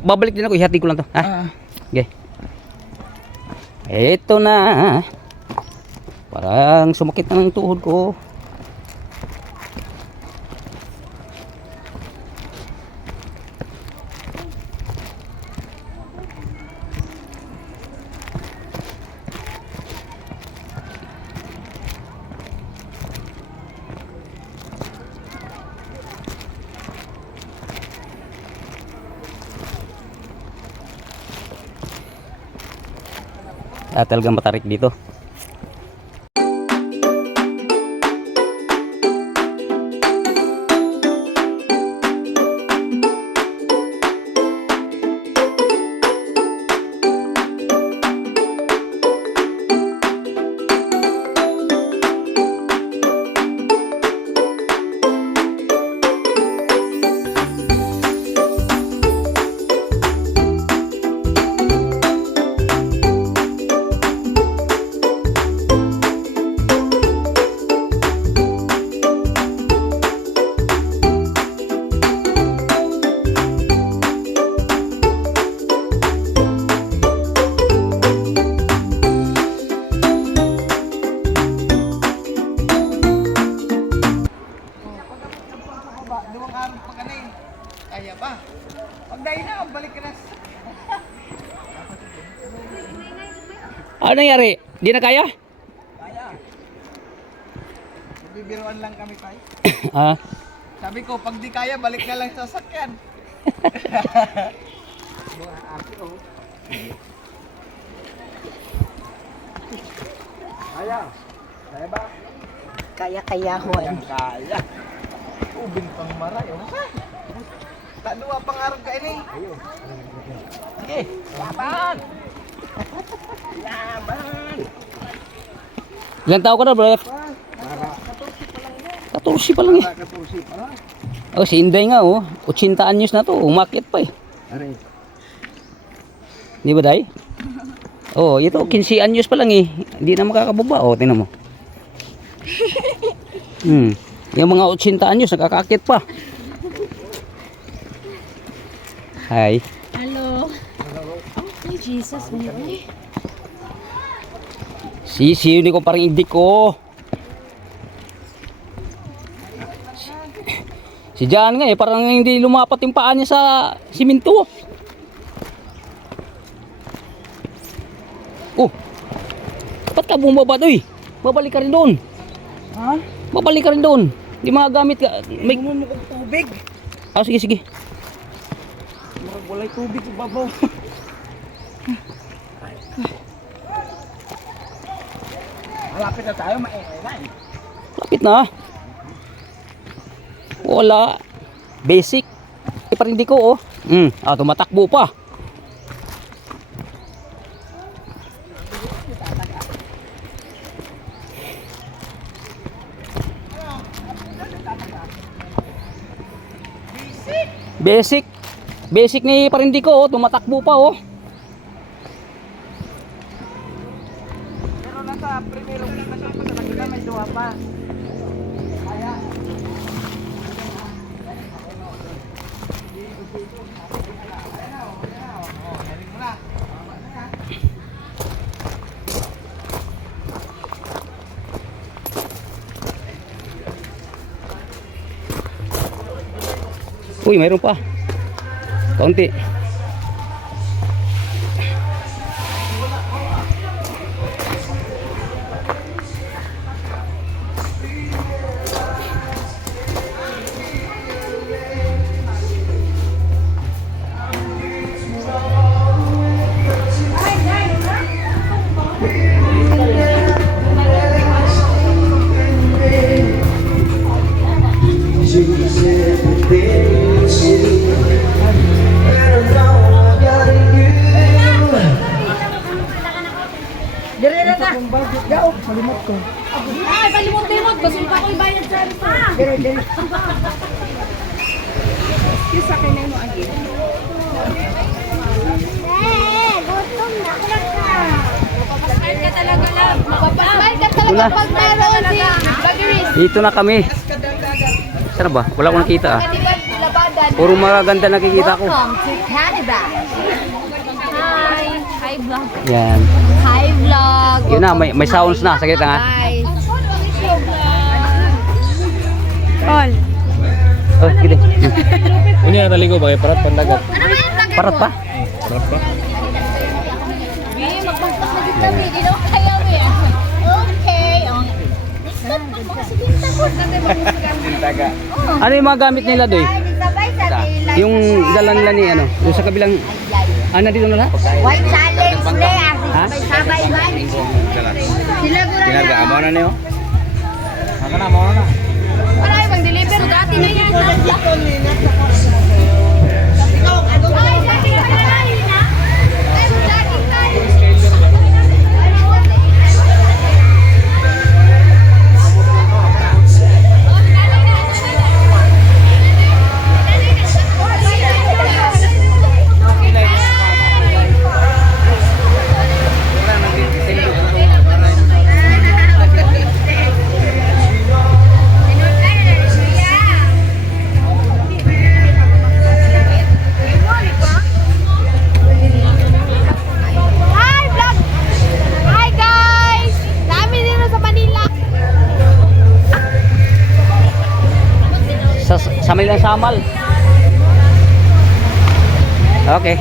Babalik din ako, ihati ko lang to. Ha? Okay. Ito na. Parang sumakit na ng tuhod ko. Talagang matarik dito. Kaya pa. Pag dahil na, balik ka na. Ano nangyari? Di na kaya? Kaya. Bibiruan lang kami, Pai. Sabi ko, pag di kaya, balik na lang sa sasakyan. Mga ate, oh. Kaya. Kaya ba? Kaya Juan. Kaya. Ubin pang maray, oh. Taluwa pang araw ka ini. Sige, laban! Laban! Ilang tao ka na, bro? 14 pa lang eh. 14 pa lang. Oh, si Inday nga oh. 80 anyos na to. Umakyat pa eh. Aray. Di ba, Day? Oh, ito 15 anyos pa lang eh. Hindi na makakababa. Oh, tingnan mo. Yung mga 80 anyos nakakakit pa. Hi. Hello. Ay, Jesus, may Sisiyo ni ko parang hindi ko. Si Jan nga eh, parang hindi lumapat yung paa niya sa simento. Oh. Ba't ka bumaba doy? Babalik ka rin doon. Ha? Babalik ka rin doon. Di magagamit ka. May Mumukong tubig. sige, sige. Murag walay tubig sa babaw. Malapit na tayo, maingay na eh. Lapit na. Wala. Basic. Parang hindi ko oh. Tumatakbo pa. Basic. Basic ni Parindiko oh, tumatakbo pa oh. Pero nasa primero station pa sa kanila may duwa pa. Kaya. Uy, mayroon pa. Kaunti. Malimot ko. Ay, kalimot-limot. Basin pa ko'y bayad sa ito. Pero dili. Kisa kay na mo agi. Gutom na ka. Papasmile ka talaga lang. Papasmile ka talaga Wala. pag meron si Bagiris. Dito na kami. Saan ba? Wala akong nakita ah. Kaniban, labadan. Puro magaganda nakikita ko. Welcome to Canada. Hi. Hi vlog. Yan. Hi vlog. Yun na, may sounds na. Saglit lang ha. Guys. All. Oh, gini. Ini yang tali ko ba? Parat pandagat. Ano ba yung tagay Parat pa? Parat pa? Bi, magpagtak na dito kami. Di na kaya mo yan. Okay. Tintaga. Ano yung mga gamit nila doy? Sabay sa tila. Yung dalan nila ni ano? Yung sa kabilang... Ano dito na lahat? White challenge day. Ha? Sabay man. Sila gura Kinaga, na. amo na niyo. Ano na, amo na. Wala yung mag-deliver. So, dati na yan. Ay, dati na yan. Ay, dati tayo. Hi, vlog! Hi, guys! Namin dito sa Manila. Sa Manila Samal. Okay.